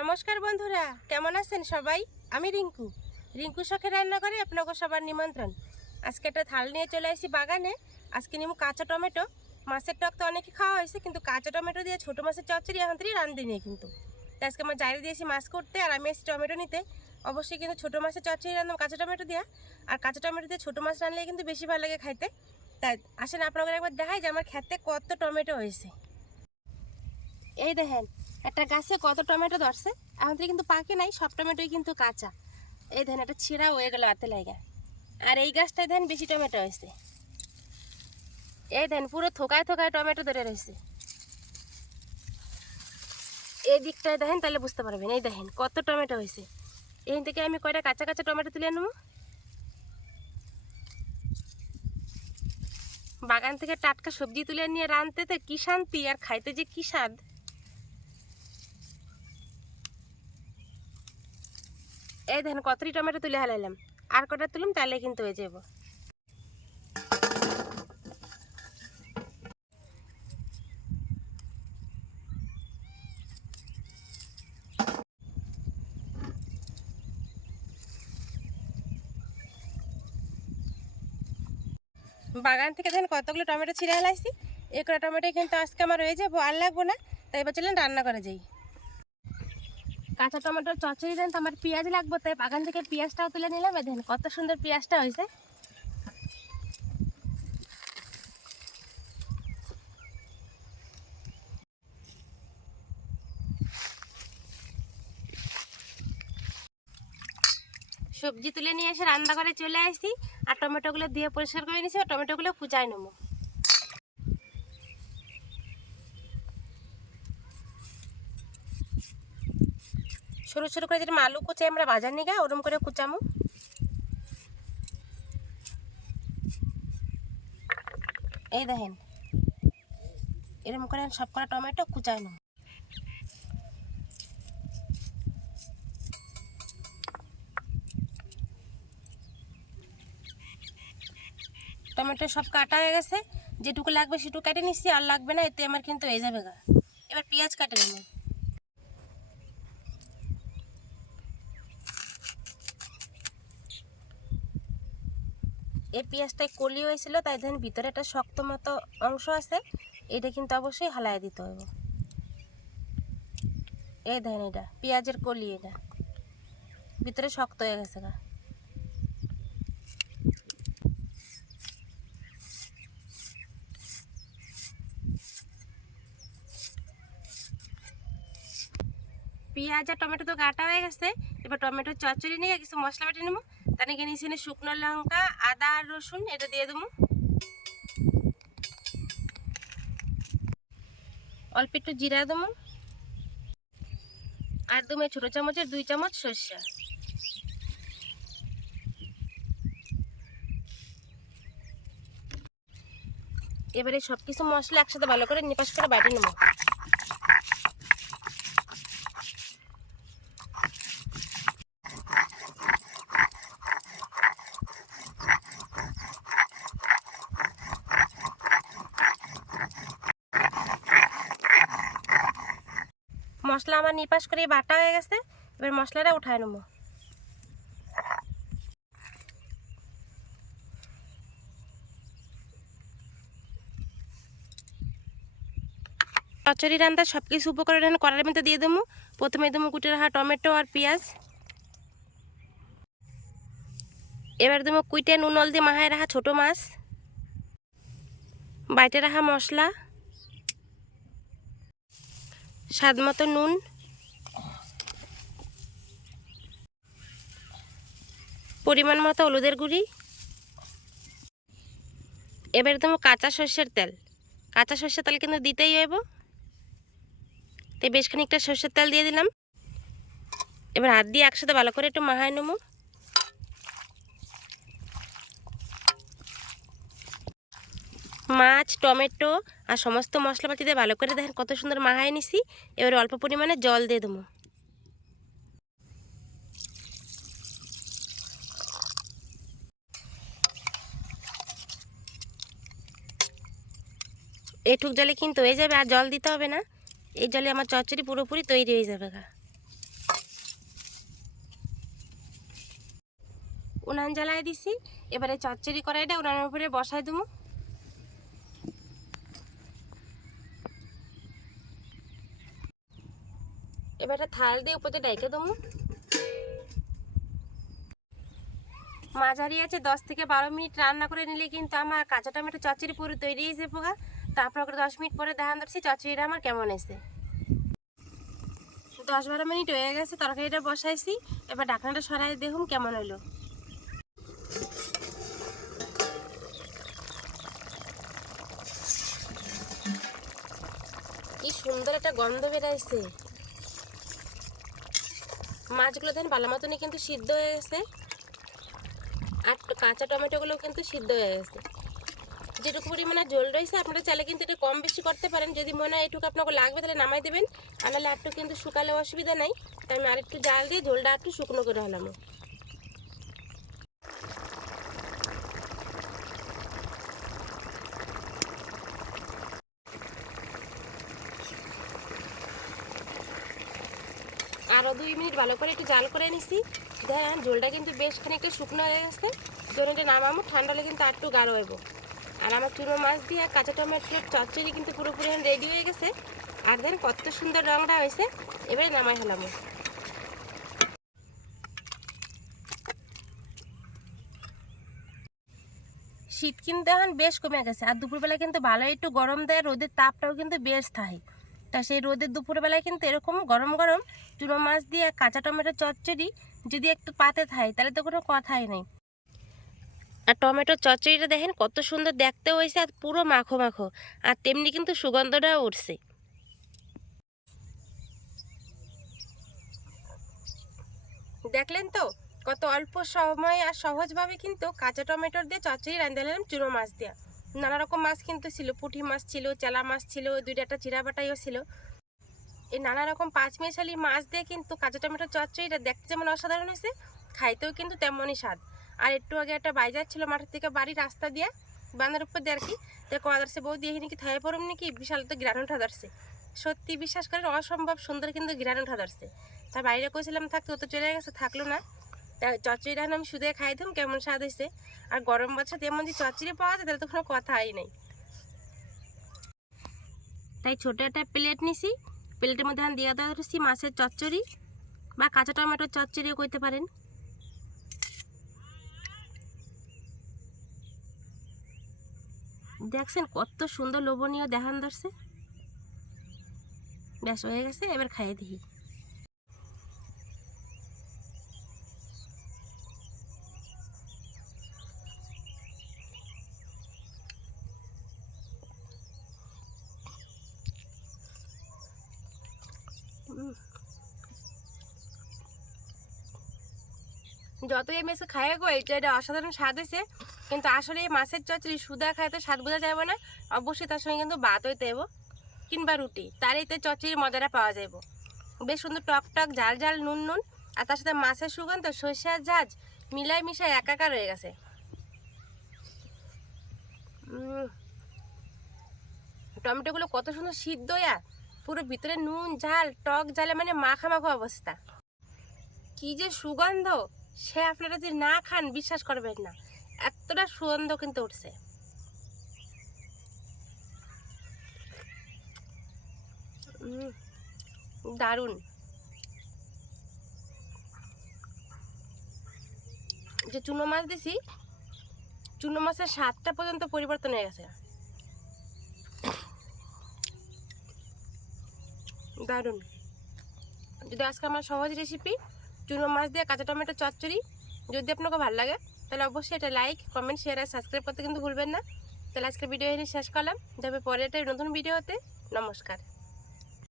নমস্কার বন্ধুরা, কেমন আছেন সবাই? আমি রিঙ্কু। রিঙ্কু শখে রান্না করে আপনাকে সবার নিমন্ত্রণ। আজকে একটা থাল নিয়ে চলে আসি বাগানে। আজকে নিমু কাঁচা টমেটো। মাছের টক তো অনেকে খাওয়া হয়েছে, কিন্তু কাঁচা টমেটো দিয়ে ছোটো মাছের চচ্চড়ি এখন থেকে রান্ধি নিয়ে কিন্তু। তাই আজকে আমার জারি দিয়েছি মাছ করতে, আর আমি এসেছি টমেটো নিতে। অবশ্যই কিন্তু ছোটো মাছের চচ্চড়ি রান্নাম কাঁচা টমেটো দিয়ে। আর কাঁচা টমেটো দিয়ে ছোটো মাছ রানলে কিন্তু বেশি ভালো লাগে খাইতে। তাই আসেন আপনাদের একবার দেখাই যে আমার খেতে কত টমেটো হয়েছে। এই দেখেন একটা গাছে কত টমেটো ধরছে? থেকে কিন্তু পাকে নাই, সব টমেটোই কিন্তু কাঁচা। এই দেখেন, একটা ছিঁড়া হয়ে গেল হাতে লাগা আর এই গাছটায় দেখেন বেশি টমেটো হয়েছে। এই দেখেন, পুরো থোকায় থোকায় টমেটো ধরে রয়েছে। এই দিকটায় দেখেন, তাহলে বুঝতে পারবেন। এই দেখেন, কত টমেটো হয়েছে। এখান থেকে আমি কয়টা কাঁচা কাঁচা টমেটো তুলে নেব বাগান থেকে টাটকা সবজি তুলে নিয়ে রাঁধতে তো কি শান্তি, আর খাইতে যে কি স্বাদ। এই দেখেন, কতটি টমেটো তুলে হালাইলাম। আর কটা তুলুম, তাহলে কিন্তু হয়ে যাব বাগান থেকে দেখেন কতগুলো টমেটো ছিঁড়ে হেলাইছি। এই কটা টমেটো কিন্তু আজকে আমার হয়ে যাব আর লাগবো না। তাই এবার চলেন রান্না করে যাই। কাঁচা টমেটোর চচড়ি দেন তো আমার পেঁয়াজ লাগবে তাই বাগান থেকে পেঁয়াজটাও তুলে নিলাম। দেখেন কত সুন্দর পেঁয়াজটা হয়েছে। সবজি তুলে নিয়ে এসে রান্না করে চলে আসছি আর টমেটোগুলো দিয়ে পরিষ্কার করে নিয়েছি আর টমেটোগুলো কুচাই নেব। সরু সরু করে যেরকম আলু কুচাই আমরা বাজার নিয়ে ওরম করে কুচামু। এই দেখেন এরকম করে সব কটা টমেটো কুচাই নেব। টমেটো সব কাটা হয়ে গেছে, যেটুকু লাগবে সেটুকু কেটে নিচ্ছি আর লাগবে না, এতে আমার কিন্তু হয়ে যাবে গা। এবার পেঁয়াজ কাটে নেব। এই পেঁয়াজটাই কলি হয়েছিল, তাই ধরেন ভিতরে একটা শক্ত মতো অংশ আছে, এটা কিন্তু অবশ্যই হালাই দিতে হবে এই দেখেন এটা, পেঁয়াজের কলি এটা। ভিতরে শক্ত হয়ে গেছে গা। পেঁয়াজ আর টমেটো তো কাটা হয়ে গেছে, এবার টমেটো চচ্চড়ি নিয়ে কিছু মশলা বেটে নেব। এখানে শুকনো লঙ্কা, আদা আর রসুন, এটা দিয়ে দেবো। অল্প একটু জিরা দেবো। আর দেবো ছোটো চামচের দুই চামচ সর্ষা। এবারে সব কিছু মশলা একসাথে ভালো করে নিপাস করে বাটি নেব। মশলা আমার নিপাস করে বাটা হয়ে গেছে, এবার মশলাটা উঠায় নেব। কচুরি রান্নার সব কিছু উপকরণ করার মধ্যে দিয়ে দেবো। প্রথমে দেবো কুটে রাখা টমেটো আর পেঁয়াজ। এবার দেবো কুইটে নুন, হলদি মাহায় রাখা ছোটো মাছ। বাইটে রাখা মশলা। স্বাদ মতো নুন। পরিমাণ মতো হলুদের গুঁড়ি। এবার দেবো কাঁচা সর্ষের তেল। কাঁচা সর্ষের তেল কিন্তু দিতেই হইব। তো বেশ খানিকটা সর্ষের তেল দিয়ে দিলাম। এবার হাত দিয়ে একসাথে ভালো করে একটু মাহায় নেব। মাছ, টমেটো আর সমস্ত মশলাপাতি দিয়ে ভালো করে দেখেন কত সুন্দর মাহায় নিছি। এবারে অল্প পরিমাণে জল দিয়ে দেবো। এটুক জলে কিন্তু হয়ে যাবে আর জল দিতে হবে না। এই জলে আমার চচ্চড়ি পুরোপুরি তৈরি হয়ে যাবে গা। উনান জ্বালায় দিছি। এবারে চচ্চড়ি কড়াইটা উনানের উপরে বসায় দেবো। এবার একটা থাল দিয়ে উপরে ডাইকে দেবো। মাঝারি আছে দশ থেকে বারো মিনিট রান্না করে নিলে কিন্তু আমার কাঁচা টমেটো চচ্চড়ি পুরো তৈরি হয়েছে পোকা। তারপর ওকে দশ মিনিট পরে দেখান ধরছি চচ্চড়িটা আমার কেমন এসে দশ বারো মিনিট হয়ে গেছে, তরকারিটা বসাইছি। এবার ঢাকনাটা সরাই দেখুন কেমন হলো। কি সুন্দর একটা গন্ধ বেরাইছে মাছগুলো দেখেন ভালো মতনই কিন্তু সিদ্ধ হয়ে গেছে। আর কাঁচা টমেটোগুলো কিন্তু সিদ্ধ হয়ে গেছে। যেটুকু পরিমাণে জল রয়েছে, আপনারা চাইলে কিন্তু এটা কম বেশি করতে পারেন। যদি মনে হয় এটুকু আপনাকে লাগবে, তাহলে নামাই দেবেন। আর নাহলে একটু কিন্তু শুকালে অসুবিধা নাই। তাই আমি আরেকটু জাল দিয়ে ঝোলটা একটু শুকনো করে হলাম। আরও দুই মিনিট ভালো করে একটু জাল করে নিছি। দেখেন ঝোলটা কিন্তু বেশ খানিকটা শুকনো হয়ে গেছে। জোনটা নামামো ঠান্ডা হলে কিন্তু আর একটু গাঢ় হইব। আর আমার চুনো মাছ দিয়ে কাঁচা টমেটোর চচ্চড়ি কিন্তু পুরোপুরি রেডি হয়ে গেছে। আর দেখেন কত সুন্দর রংটা হয়েছে, এবারে নামাই হলাম শীত কিন্তু এখন বেশ কমে গেছে, আর দুপুরবেলা কিন্তু ভালো একটু গরম দেয়, রোদের তাপটাও কিন্তু বেশ থাকে তা সেই রোদের দুপুরবেলায় কিন্তু এরকম গরম গরম চুনো মাছ দিয়ে কাঁচা টমেটো চচ্চড়ি যদি একটু পাতে থাকে, তাহলে তো কোনো কথাই নেই। আর টমেটো চচ্চড়িটা দেখেন কত সুন্দর দেখতে হয়েছে আর পুরো মাখো মাখো, আর তেমনি কিন্তু সুগন্ধটাও উঠছে। দেখলেন তো কত অল্প সময়ে আর সহজভাবে কিন্তু কাঁচা টমেটোর দিয়ে চচ্চড়ি রাঁধে নিলাম চুনো মাছ দিয়ে। নানা রকম মাছ কিন্তু ছিল, পুঁটি মাছ ছিল, চেলা মাছ ছিল দুইটা একটা চিরা বাটাইও ছিল। এই নানা রকম পাঁচ মিশালি মাছ দিয়ে কিন্তু কাঁচা টমেটো চচ্চড়িটা দেখতে যেমন অসাধারণ হয়েছে, খাইতেও কিন্তু তেমনই স্বাদ। আর একটু আগে একটা বাইজার ছিল মাঠের থেকে বাড়ির রাস্তা দিয়ে, বাঁধার উপর দিয়ে আর কি তো কদারসে বউ দিয়ে নাকি থাই পড়ুম নাকি? বিশাল তো গ্রান উঠা ধরছে সত্যি বিশ্বাস করেন, অসম্ভব সুন্দর কিন্তু গ্রান উঠা ধরছে তার বাইরে কইছিলাম থাকতে, ও তো চলে গেছে, থাকল না। তা চচ্চড়িটা আমি শুধু খাই দিম কেমন স্বাদ হয়েছে আর গরম বছর তেমন যদি চচ্চড়ি পাওয়া যায়, তাহলে তো কোনো কথাই নেই। তাই ছোটো একটা প্লেট নিছি। প্লেটের মধ্যে আমি দিয়ে দেওয়া ধরছি মাছের চচ্চড়ি বা কাঁচা টমেটোর চচ্চড়িও করতে পারেন। দেখছেন কত সুন্দর লোভনীয় দেখান ধরছে। ব্যাস হয়ে গেছে, এবার খাইয়ে দিই যতই এই মেসে খায় গো, এটা এটা অসাধারণ স্বাদ হয়েছে কিন্তু আসলে এই মাছের চচড়ি সুদা খায় তো স্বাদ বোঝা যাবে না। অবশ্যই তার সঙ্গে কিন্তু ভাত হইতে দেবো কিংবা রুটি। তার এতে মজাটা পাওয়া যাবে বেশ সুন্দর টক টক, ঝাল ঝাল, নুন নুন। আর তার সাথে মাছের সুগন্ধ সর্ষে আর ঝাঁজ মিলাই মিশাই একাকার হয়ে গেছে। টমেটোগুলো কত সুন্দর সিদ্ধ হইয়া, পুরো ভিতরে নুন, ঝাল, টক, ঝালে মানে মাখা মাখা অবস্থা। কি যে সুগন্ধ! সে আপনারা যদি না খান, বিশ্বাস করবেন না। এতটা সুগন্ধ কিন্তু উঠছে। দারুণ। যে চুনো মাছ দিছি, চুনো মাছের স্বাদটা পর্যন্ত পরিবর্তন হয়ে গেছে। দারুণ। যদি আজকে আমার সহজ রেসিপি চুনো মাছ দিয়ে কাঁচা টমেটো চচ্চড়ি। যদি আপনাকে ভালো লাগে, তাহলে অবশ্যই এটা লাইক কমেন্ট শেয়ার আর সাবস্ক্রাইব করতে কিন্তু ভুলবেন না। তাহলে আজকে ভিডিও এখানে শেষ করলাম। যাবে পরে একটা নতুন ভিডিওতে নমস্কার।